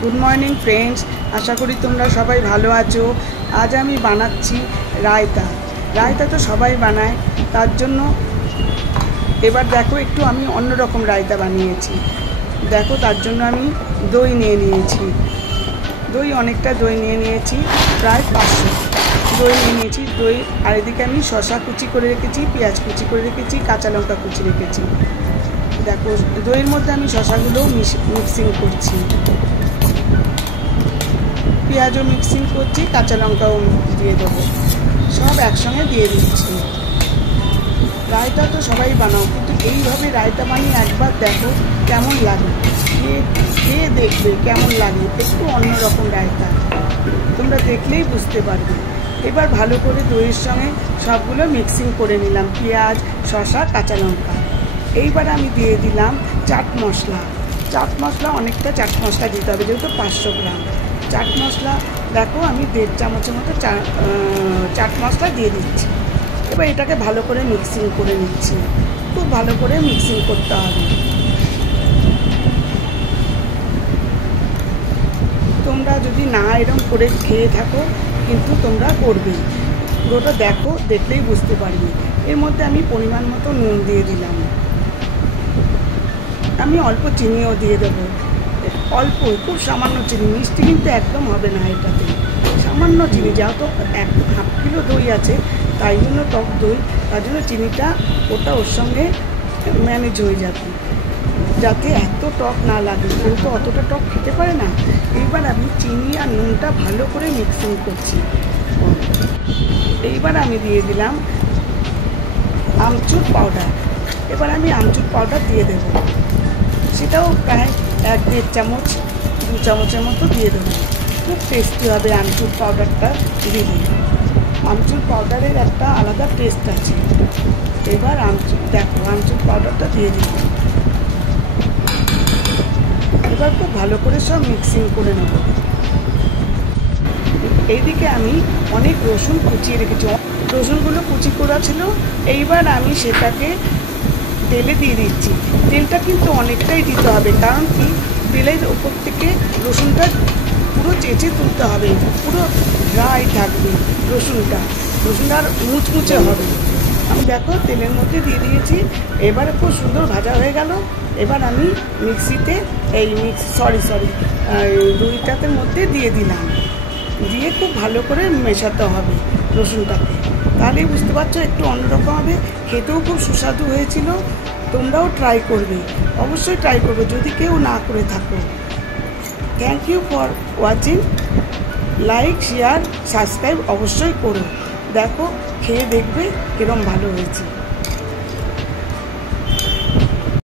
Good morning friends, आशा करी तुम्हारा सबाई भालो आछो। आज आमी बानाচ্ছি रायता। रायता तो सबाई बानाय, तार जन्य एबार देखो एकटू आमी अन्य रकम रायता बानिয়েছি। देखो तार जन्य आमी दई निये निয়েছি, दई अनेकटा दई निये निয়েছি, प्राय 500 दई निये निয়েছি। दई और एदिके आमी शशा कुचि करे रेखेছি, पेঁয়াজ कुचि करे रेखेছি, काँचा लंका कुचि रेखेছি। देखो दইয়ের মধ্যে আমি শশাগুলো মিক্সিং করছি, পেঁয়াজও মিক্সিং করছি, কাঁচা লঙ্কাও দিয়ে দেবো, সব একসঙ্গে দিয়ে দিচ্ছি। রায়তা তো সবাই বানাও, কিন্তু এইভাবে রায়তা বানিয়ে একবার দেখো কেমন লাগে, খেয়ে দেখবে কেমন লাগে। একটু অন্যরকম রায়তা, তোমরা দেখলেই বুঝতে পারবে। এবার ভালো করে দইয়ের সঙ্গে সবগুলো মিক্সিং করে নিলাম, পেঁয়াজ, শশা, কাঁচা লঙ্কা। এইবার আমি দিয়ে দিলাম চাট মশলা। চাট মশলা অনেকটা চাট মশলা দিতে হবে, যেহেতু 500 গ্রাম। চাট মশলা দেখো আমি 1.5 চামচের মতো চাট মশলা দিয়ে দিচ্ছি। এবার এটাকে ভালো করে মিক্সিং করে নিচ্ছি, খুব ভালো করে মিক্সিং করতে হবে। তোমরা যদি না এরকম করে খেয়ে থাকো কিন্তু তোমরা করবে, পুরোটা দেখো, দেখলেই বুঝতে পারবে। এর মধ্যে আমি পরিমাণ মতো নুন দিয়ে দিলাম, আমি অল্প চিনিও দিয়ে দেবো, অল্প খুব সামান্য চিনি, মিষ্টি কিন্তু একদম হবে না এটাতে, সামান্য চিনি। যেহেতু 1/2 কিলো দই আছে, তাই জন্য টক দই, তার জন্য চিনিটা ওর সঙ্গে ম্যানেজ হয়ে যাবে, যাতে এত টক না লাগে। কেউ তো অতটা টক খেতে পারে না। এইবার আমি চিনি আর নুনটা ভালো করে মিক্সিং করছি। এইবার আমি দিয়ে দিলাম আমচুর পাউডার। এবার আমি আমচুর পাউডার দিয়ে দেবো, সেটাও প্রায় 1-1.5 চামচ 2 চামচের মতো দিয়ে দেবো। খুব টেস্টি হবে আমচুর পাউডারটা দিলে, আমচুর পাউডারের একটা আলাদা টেস্ট আছে। এবার দেখো আমচুর পাউডারটা দিয়ে দিলাম। এবার খুব ভালো করে সব মিক্সিং করে নেব। এইদিকে আমি অনেক রসুন কুচিয়ে রেখেছি, রসুনগুলো কুচি করা ছিল। এইবার আমি সেটাকে তেলে দিয়ে দিচ্ছি। তেলটা কিন্তু অনেকটাই দিতে হবে, কারণ কি তেলের ওপর থেকে রসুনটা পুরো চেঁচে তুলতে হবে, পুরো ড্রাই থাকবে রসুনটা মুচমুচে হবে। আমি দেখো তেলের মধ্যে দিয়ে দিয়েছি। এবারে খুব সুন্দর ভাজা হয়ে গেল। এবার আমি মিক্সিতে দইটাতে মধ্যে দিয়ে দিলাম, দিয়ে খুব ভালো করে মেশাতে হবে রসুনটাকে, তাহলেই বুঝতে পারছো একটু অন্যরকম হবে, খেতেও খুব সুস্বাদু হয়েছিল। তোমরাও ট্রাই করবে, অবশ্যই ট্রাই করবে যদি কেউ না করে থাকো। Thank you for watching. Like, share, subscribe অবশ্যই করো। দেখো খেয়ে দেখবে কিরম ভালো হয়েছে।